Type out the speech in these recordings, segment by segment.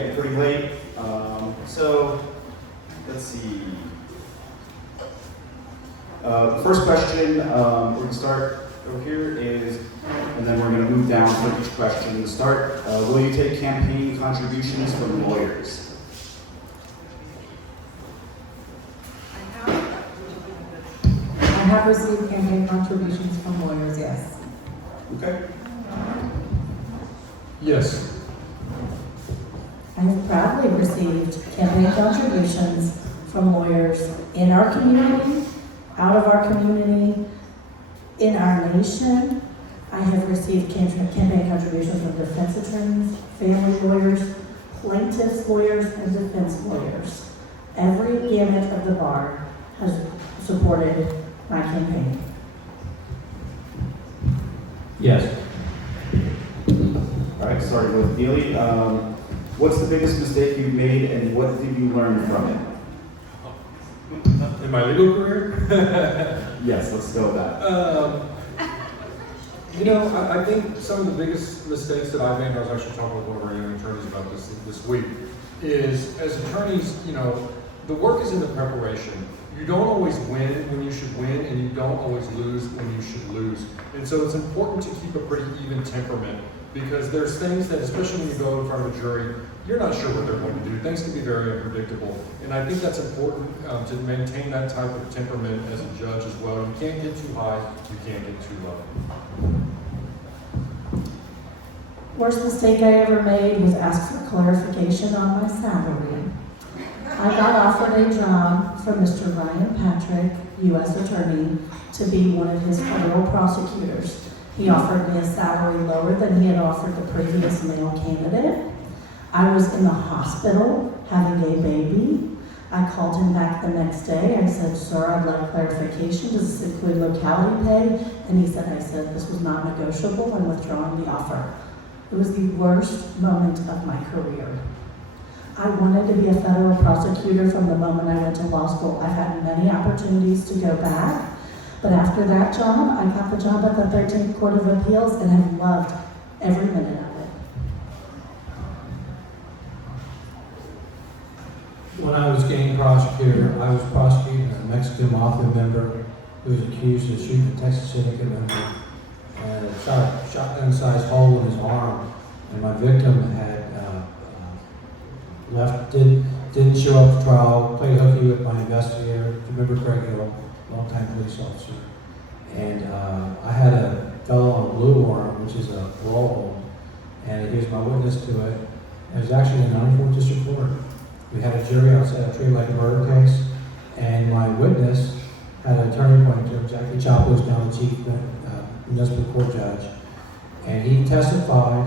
getting pretty late. So let's see. The first question, we're going to start over here is, and then we're going to move down for each question. To start, will you take campaign contributions from lawyers? I have received campaign contributions from lawyers, yes. Okay. Yes. I have proudly received campaign contributions from lawyers in our community, out of our community, in our nation. I have received campaign contributions from defense attorneys, family lawyers, plaintiffs' lawyers, and defense lawyers. Every gamut of the bar has supported my campaign. Yes. All right, starting with Neely. What's the biggest mistake you've made and what did you learn from it? In my legal career? Yes, let's go with that. I think some of the biggest mistakes that I've made, I was actually talking with one of our young attorneys about this week, is as attorneys, the work is in the preparation. You don't always win when you should win, and you don't always lose when you should lose. And so it's important to keep a pretty even temperament, because there's things that, especially when you go in front of a jury, you're not sure what they're going to do. Things can be very unpredictable. And I think that's important to maintain that type of temperament as a judge as well. You can't get too high, you can't get too low. Worst mistake I ever made was ask for clarification on my salary. I got offered a job from Mr. Ryan Patrick, U.S. Attorney, to be one of his federal prosecutors. He offered me a salary lower than he had offered the previous male candidate. I was in the hospital having a baby. I called him back the next day. I said, "Sir, I'd like clarification. Does this include locality pay?" And he said, this was not negotiable. I'm withdrawing the offer. It was the worst moment of my career. I wanted to be a federal prosecutor from the moment I went to law school. I've had many opportunities to go back, but after that job, I got the job at the 13th Court of Appeals and have loved every minute of it. When I was gang prosecutor, I was prosecuting a Mexican mafia member who was accused of shooting a Texas syndicate member and a shotgun-sized hole in his arm. And my victim had left, didn't show up to trial, played hooky with my investigator. Remember Craig Hill, longtime police officer. And I had a fellow on blue warrant, which is a parole hold, and he was my witness to it. It was actually in the 94th District Court. We had a jury outside a treated like a murder case, and my witness had an attorney point to him, Jackie Chapo, who's now the chief municipal court judge. And he testified,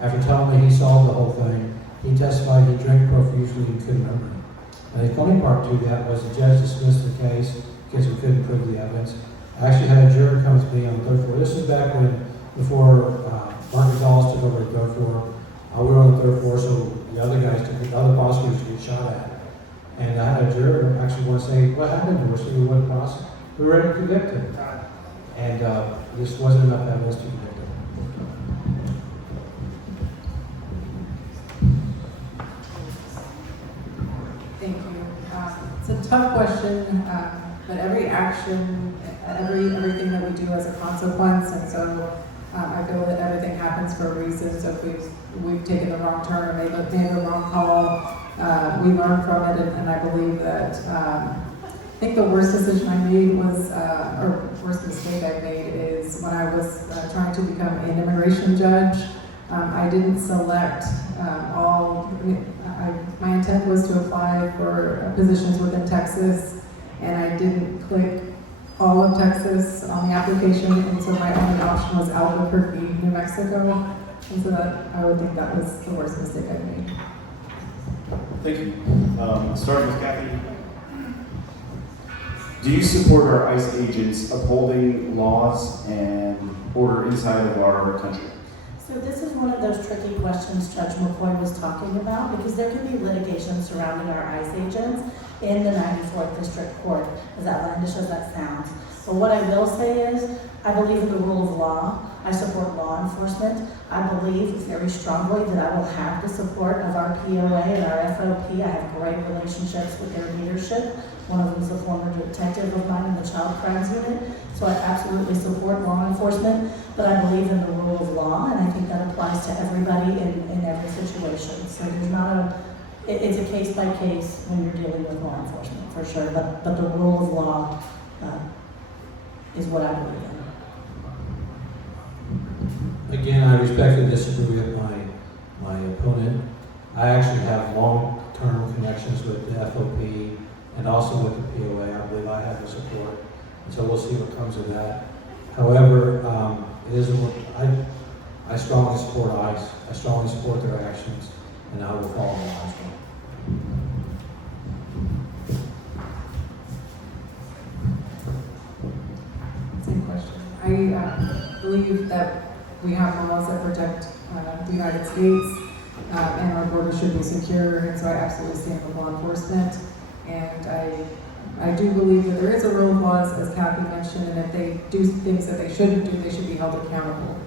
after telling me he solved the whole thing, he testified he drank profusely and couldn't remember it. And the funny part to that was the judge dismissed the case because we couldn't prove the evidence. I actually had a juror come to me on the third floor. This was back before Mark Gonzalez took over the third floor. We were on the third floor, so the other prosecutors could get shot at. And I had a juror actually want to say, "What happened to us? We were prosecute. We were ready to convict him." And this wasn't enough evidence to convict him. Thank you. It's a tough question, but every action, everything that we do has a consequence, and so I feel that everything happens for a reason. So if we've taken the wrong turn or made the wrong call, we learn from it, and I believe that I think the worst decision I made was, or worst mistake I made is when I was trying to become an immigration judge. I didn't select my intent was to apply for positions within Texas, and I didn't click all of Texas on the application, and so my only option was Albuquerque, New Mexico, and so I would think that was the worst mistake I made. Thank you. Starting with Kathy. Do you support our ICE agents upholding laws and order inside of our country? So this is one of those tricky questions Judge McCoy was talking about, because there can be litigation surrounding our ICE agents in the 94th District Court, as outlandish as that sounds. But what I will say is, I believe in the rule of law. I support law enforcement. I believe very strongly that I will have the support of our POA and our FOP. I have great relationships with their leadership. One of them is a former detective of mine in the child crimes unit. So I absolutely support law enforcement, but I believe in the rule of law, and I think that applies to everybody in every situation. So there's not it's a case by case when you're dealing with law enforcement, for sure, but the rule of law is what I believe in. Again, I respectfully disagree with my opponent. I actually have long-term connections with the FOP and also with the POA. I believe I have the support, and so we'll see what comes of that. However, I strongly support ICE. I strongly support their actions, and I will follow them as well. Same question. I believe that we have laws that protect the United States, and our border should be secure, and so I absolutely stand with law enforcement. And I do believe that there is a rule of laws, as Kathy mentioned, and if they do things that they shouldn't do, they should be held accountable.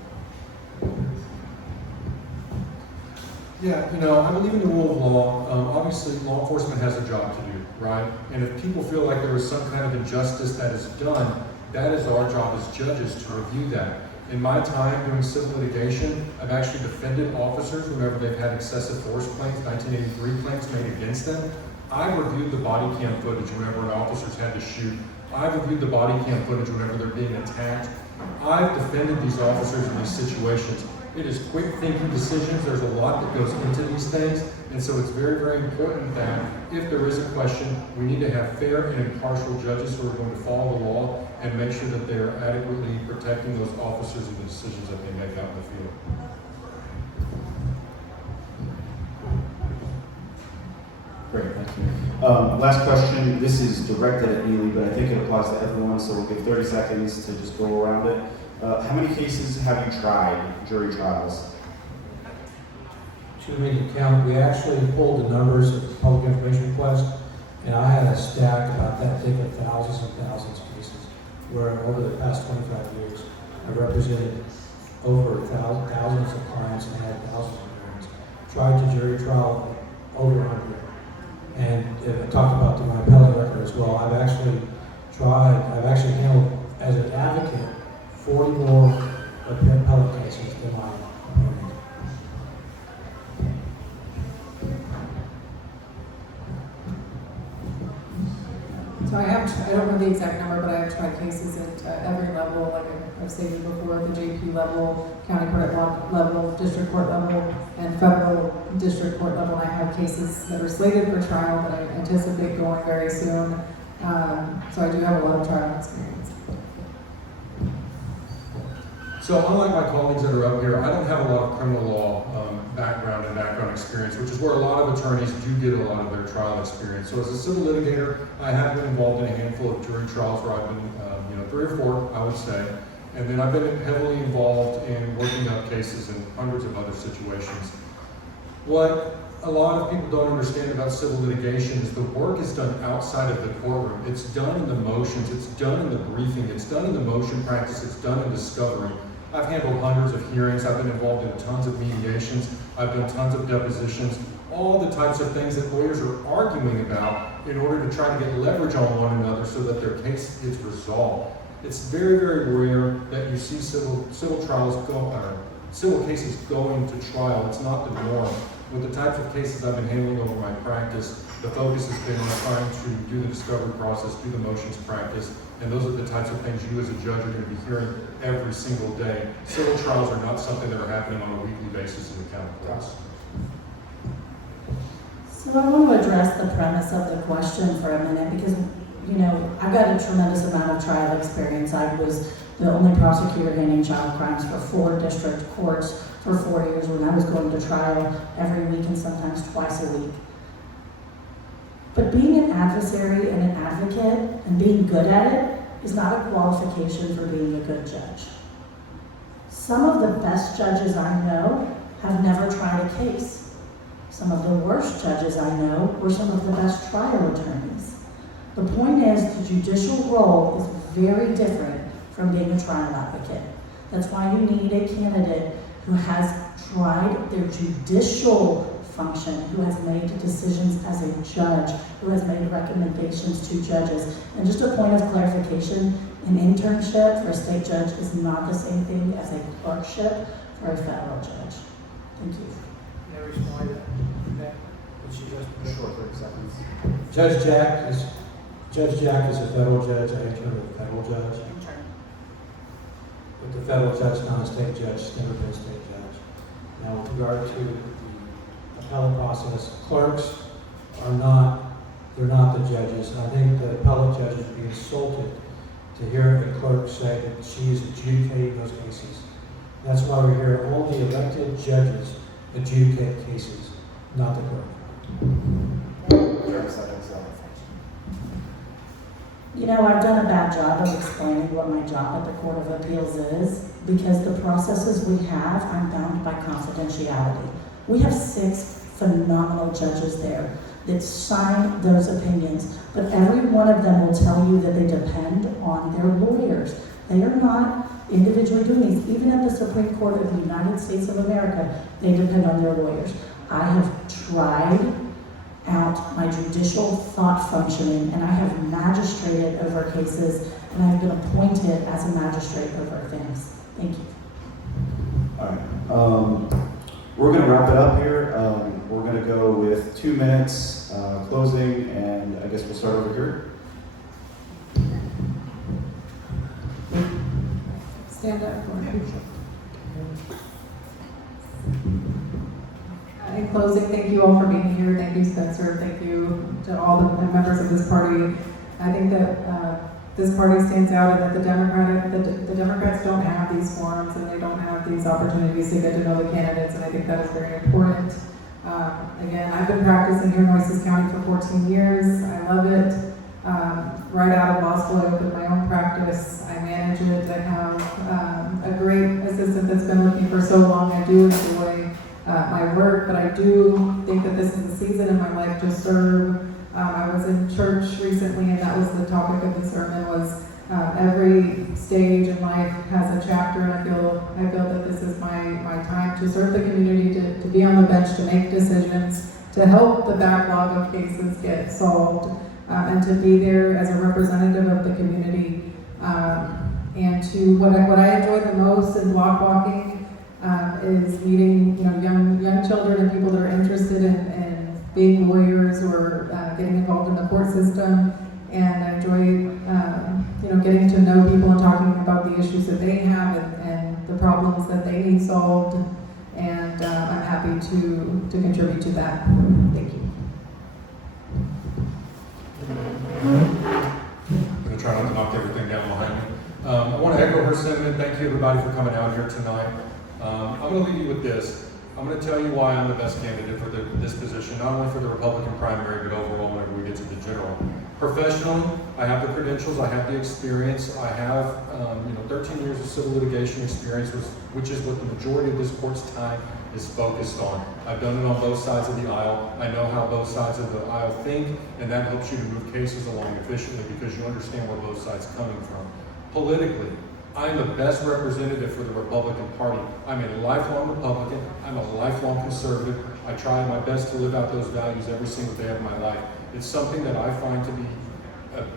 Yeah, I believe in the rule of law. Obviously, law enforcement has a job to do, right? And if people feel like there was some kind of injustice that is done, that is our job as judges to review that. In my time doing civil litigation, I've actually defended officers whenever they've had excessive force claims, 1983 claims made against them. I've reviewed the body cam footage whenever an officer's had to shoot. I've reviewed the body cam footage whenever they're being attacked. I've defended these officers in these situations. It is quick thinking decisions. There's a lot that goes into these things. And so it's very, very important that if there is a question, we need to have fair and impartial judges who are going to follow the law and make sure that they're adequately protecting those officers and the decisions that they make out in the field. Great, thank you. Last question. This is directed at Neely, but I think it applies to everyone, so we'll give 30 seconds to just go around it. How many cases have you tried, jury trials? Too many to count. We actually pulled the numbers of the public information request, and I had a stack about that thick of thousands and thousands of cases, where over the past 25 years, I represented over thousands of clients and had thousands of hearings. Tried to jury trial over 100. And I talked about my appellate record as well. I've actually handled, as an advocate, 40 more appellate cases than my opponent. So I don't know the exact number, but I have tried cases at every level, like I've stated before, the JP level, county court level, district court level, and federal district court level. I have cases that are slated for trial that I anticipate going very soon. So I do have a lot of trial experience. So unlike my colleagues that are up here, I don't have a lot of criminal law background and background experience, which is where a lot of attorneys do get a lot of their trial experience. So as a civil litigator, I have been involved in a handful of jury trials where I've been, 3 or 4, I would say. And then I've been heavily involved in working up cases in hundreds of other situations. What a lot of people don't understand about civil litigation is the work is done outside of the courtroom. It's done in the motions, it's done in the briefing, it's done in the motion practice, it's done in discovery. I've handled hundreds of hearings, I've been involved in tons of mediations, I've done tons of depositions, all the types of things that lawyers are arguing about in order to try to get leverage on one another so that their case gets resolved. It's very, very rare that you see civil cases going to trial. It's not the norm. With the types of cases I've been handling over my practice, the focus has been on trying to do the discovery process, do the motions practice, and those are the types of things you as a judge are going to be hearing every single day. Civil trials are not something that are happening on a weekly basis in the county courts. So I want to address the premise of the question for a minute because, I've got a tremendous amount of trial experience. I was the only prosecutor handling child crimes for 4 district courts for 4 years when I was going to trial every week and sometimes twice a week. But being an adversary and an advocate and being good at it is not a qualification for being a good judge. Some of the best judges I know have never tried a case. Some of the worst judges I know were some of the best trial attorneys. The point is, the judicial role is very different from being a trial advocate. That's why you need a candidate who has tried their judicial function, who has made decisions as a judge, who has made recommendations to judges. And just a point of clarification, an internship for a state judge is not the same thing as a clerkship for a federal judge. Thank you. May I respond to that? What she just Short 30 seconds. Judge Jack is a federal judge, I interned with a federal judge. But the federal judge, not a state judge, has never been a state judge. Now, with regard to the appellate process, clerks are not, they're not the judges. And I think the appellate judges would be insulted to hear a clerk say that she is adjudicating those cases. That's why we're here. Only elected judges adjudicate cases, not the clerk. 30 seconds. You know, I've done a bad job of explaining what my job at the Court of Appeals is, because the processes we have, I'm bound by confidentiality. We have 6 phenomenal judges there that sign those opinions, but every one of them will tell you that they depend on their lawyers. They are not individually doing these. Even at the Supreme Court of the United States of America, they depend on their lawyers. I have tried out my judicial thought functioning, and I have magistrated over cases, and I've been appointed as a magistrate over things. Thank you. All right. We're going to wrap it up here. We're going to go with 2 minutes closing, and I guess we'll start over here. Stand up. In closing, thank you all for being here. Thank you, Spencer. Thank you to all the members of this party. I think that this party stands out, and that the Democrats don't have these forums, and they don't have these opportunities to get to know the candidates, and I think that is very important. Again, I've been practicing here in Nueces County for 14 years. I love it. Right out of law school, I opened my own practice. I manage it. I have a great assistant that's been with me for so long. I do enjoy my work, but I do think that this is a season in my life to serve. I was in church recently, and that was the topic of the sermon, was every stage in life has a chapter, and I feel that this is my time to serve the community, to be on the bench, to make decisions, to help the backlog of cases get solved, and to be there as a representative of the community. And to what I enjoy the most in block walking is meeting young children and people that are interested in being lawyers or getting involved in the court system. And I enjoy getting to know people and talking about the issues that they have and the problems that they need solved. And I'm happy to contribute to that. Thank you. I'm going to try not to knock everything down behind me. I want to echo her sentiment. Thank you, everybody, for coming out here tonight. I'm going to leave you with this. I'm going to tell you why I'm the best candidate for this position, not only for the Republican primary, but overall whenever we get to the general. Professionally, I have the credentials, I have the experience, I have 13 years of civil litigation experience, which is what the majority of this court's time is focused on. I've done it on both sides of the aisle. I know how both sides of the aisle think, and that helps you to move cases along efficiently because you understand where both sides are coming from. Politically, I'm the best representative for the Republican Party. I'm a lifelong Republican. I'm a lifelong conservative. I try my best to live out those values every single day of my life. It's something that I find to be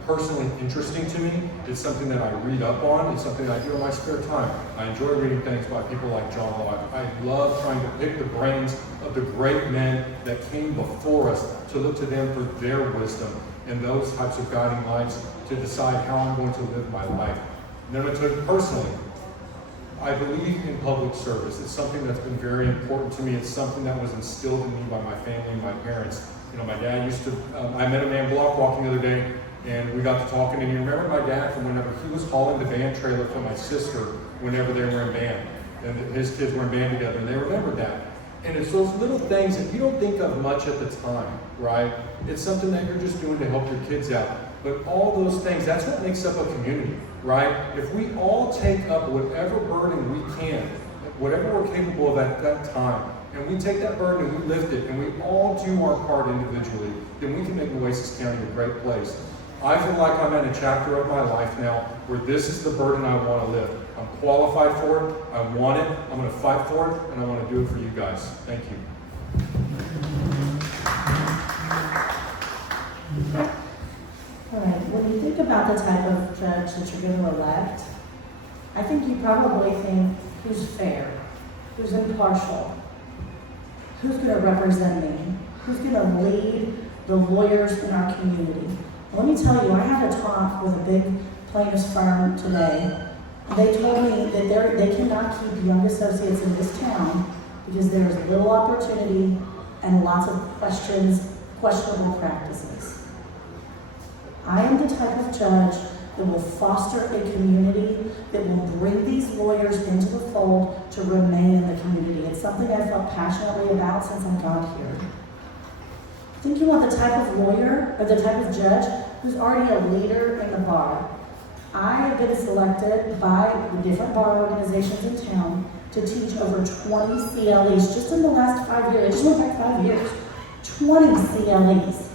personally interesting to me. It's something that I read up on. It's something I do in my spare time. I enjoy reading things by people like John Locke. I love trying to pick the brains of the great men that came before us, to look to them for their wisdom and those types of guiding lights to decide how I'm going to live my life. And then I'm going to tell you personally, I believe in public service. It's something that's been very important to me. It's something that was instilled in me by my family and my parents. My dad used to, I met a man block walking the other day, and we got to talking, and he remembered my dad from whenever he was hauling the band trailer for my sister whenever they were in band. And his kids were in band together, and they remembered that. And it's those little things that you don't think of much at the time, right? It's something that you're just doing to help your kids out. But all those things, that's what makes up a community, right? If we all take up whatever burden we can, whatever we're capable of at that time, and we take that burden and we lift it, and we all do our part individually, then we can make Nueces County a great place. I feel like I'm in a chapter of my life now where this is the burden I want to lift. I'm qualified for it, I want it, I'm gonna fight for it, and I wanna do it for you guys. Thank you. All right, when you think about the type of judge that you're going to elect, I think you probably think who's fair, who's impartial, who's going to represent me, who's going to lead the lawyers in our community. Let me tell you, I had a talk with a big plaintiff's firm today, and they told me that they cannot keep young associates in this town because there's little opportunity and lots of questionable practices. I am the type of judge that will foster a community that will bring these lawyers into the fold to remain in the community. It's something I felt passionately about since I got here. I think you want the type of lawyer or the type of judge who's already a leader in the bar. I have been selected by the different bar organizations in town to teach over 20 CLEs just in the last 5 years. I just went back 5 years. 20 CLEs.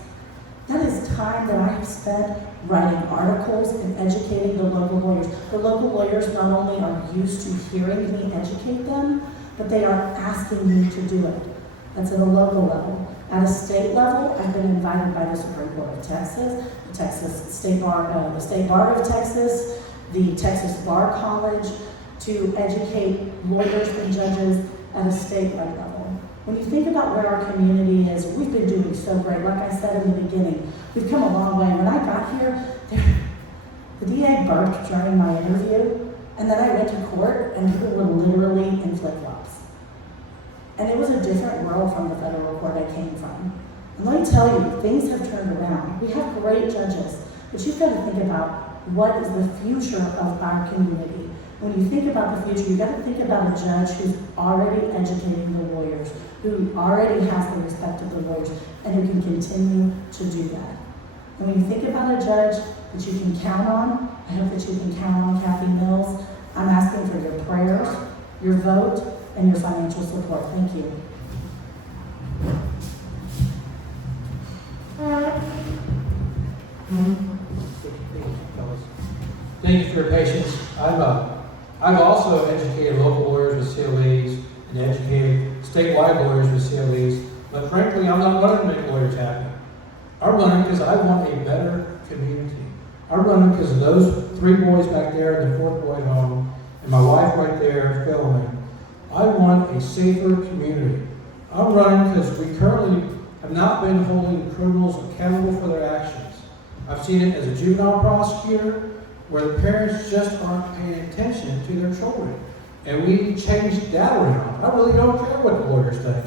That is time that I have spent writing articles and educating the local lawyers. The local lawyers not only are used to hearing me educate them, but they are asking me to do it. That's at a local level. At a state level, I've been invited by the Supreme Court of Texas, the Texas State Bar, the State Bar of Texas, the Texas Bar College, to educate lawyers and judges at a statewide level. When you think about where our community is, we've been doing so great. Like I said in the beginning, we've come a long way. When I got here, the DA burped during my interview, and then I went to court, and people were literally in flip-flops. And it was a different world from the federal court I came from. And let me tell you, things have turned around. We have great judges, but you've got to think about what is the future of our community. When you think about the future, you've got to think about a judge who's already educating the lawyers, who already has the respect of the lawyers, and who can continue to do that. And when you think about a judge that you can count on, I hope that you can count on Kathy Mills. I'm asking for your prayers, your vote, and your financial support. Thank you. Thank you for your patience. I've also educated local lawyers with CLEs and educated statewide lawyers with CLEs, but frankly, I'm not running to make lawyers happy. I'm running because I want a better community. I'm running because of those 3 boys back there and the 4th boy at home, and my wife right there filming. I want a safer community. I'm running because we currently have not been holding criminals accountable for their actions. I've seen it as a juvenile prosecutor, where the parents just aren't paying attention to their children. And we need to change that around. I really don't care what the lawyers think.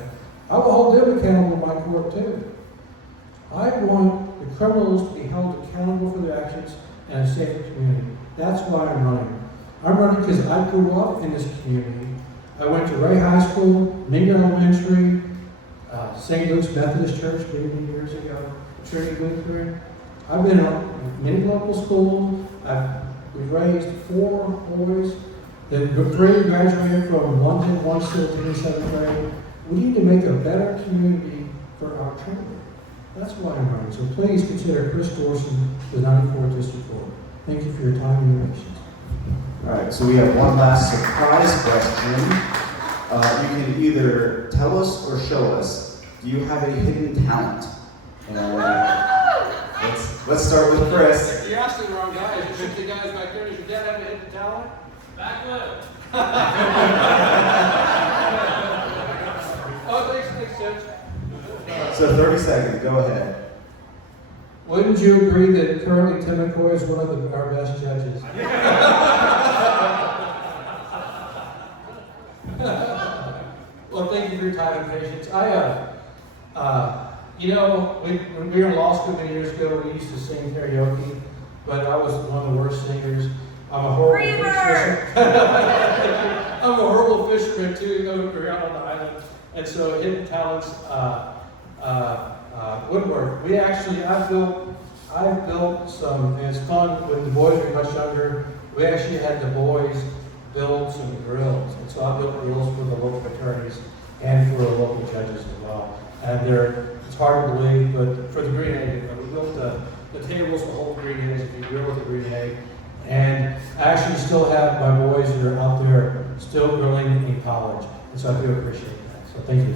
I will hold them accountable in my court too. I want the criminals to be held accountable for their actions and a safer community. That's why I'm running. I'm running because I grew up in this community. I went to Ray High School, Mingo Elementary, St. Luke's Methodist Church many, many years ago, Trinity Lutheran. I've been in many local schools. We've raised 4 boys. The 3 graduated from London, 1 still in 7th grade. We need to make a better community for our children. That's why I'm running. So please consider Chris Dorson the 94th District Court. Thank you for your time and your patience. All right, so we have one last surprise question. You can either tell us or show us. Do you have a hidden talent? Let's start with Chris. You're asking the wrong guys. You should the guys back there. Does your dad have a hidden talent? Backflip. Oh, thanks, Judge. So 30 seconds, go ahead. Wouldn't you agree that currently Tim McCoy is one of our best judges? Well, thank you for your time and patience. When we were in law school many years ago, we used to sing karaoke, but I was one of the worst singers. I'm a horrible fisherman. I'm a horrible fisherman too, around on the island. And so hidden talents wouldn't work. I've built some, and it's fun when the boys were much younger. We actually had the boys build some grills. And so I built grills for the local attorneys and for the local judges as well. And it's hard to believe, but for the green egg, we built the tables to hold green eggs if you grill with a green egg. And I actually still have my boys that are out there still grilling in college, and so I do appreciate that. So thank you.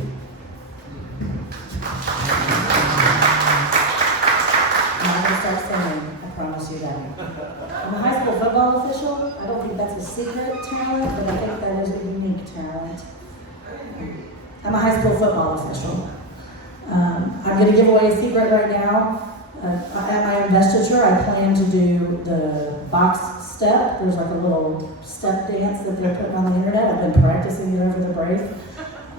I'm not gonna start singing, I promise you that. I'm a high school football official. I don't think that's a secret talent, but I think that is a unique talent. I'm a high school football official. I'm gonna give away a secret right now. At my investiture, I plan to do the box step. There's like a little step dance that they're putting on the internet. I've been practicing it over the break.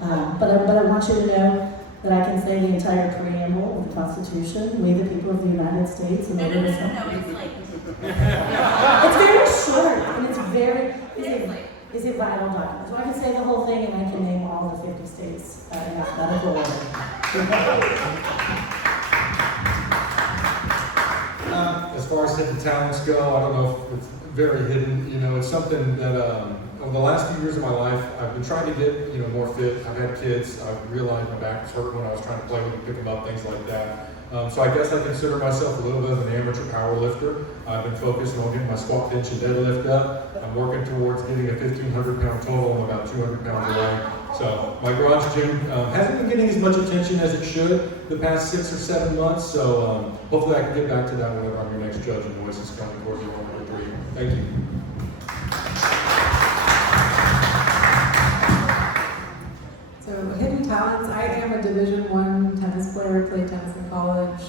But I want you to know that I can say the entire preamble of the Constitution, we the people of the United States. In order to It's like, It's very short, and is it vital document? So I can say the whole thing, and I can name all the 50 states in alphabetical order. As far as hidden talents go, I don't know if it's very hidden. You know, it's something that over the last few years of my life, I've been trying to get more fit. I've had kids. I've realized my back was hurting when I was trying to play with them, pick them up, things like that. So I guess I consider myself a little bit of an amateur power lifter. I've been focused on getting my squat, bench, and deadlift up. I'm working towards getting a 1,500-pound total. I'm about 200 pounds away. So my garage gym hasn't been getting as much attention as it should the past 6 or 7 months. So hopefully I can get back to that whenever I'm your next judge in Nueces County Court of Law No. 3. Thank you. So hidden talents, I am a Division I tennis player, played tennis in college.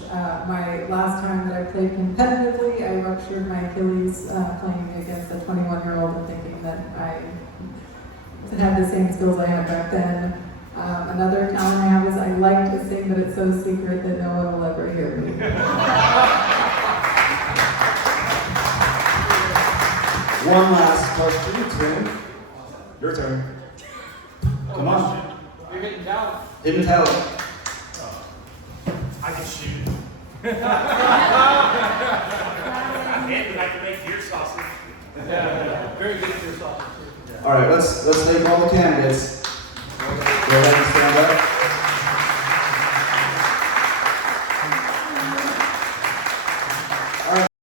My last time that I played competitively, I ruptured my Achilles playing against a 21-year-old and thinking that I had the same skills I had back then. Another talent I have is I like to sing, but it's so secret that no one will ever hear me. One last question, Tim. Your turn. Come on. You're hitting talent. Hidden talent. I can shoot. And I can make deer sausage. Yeah, very good for yourself. All right, let's thank all the candidates. Go ahead and stand up.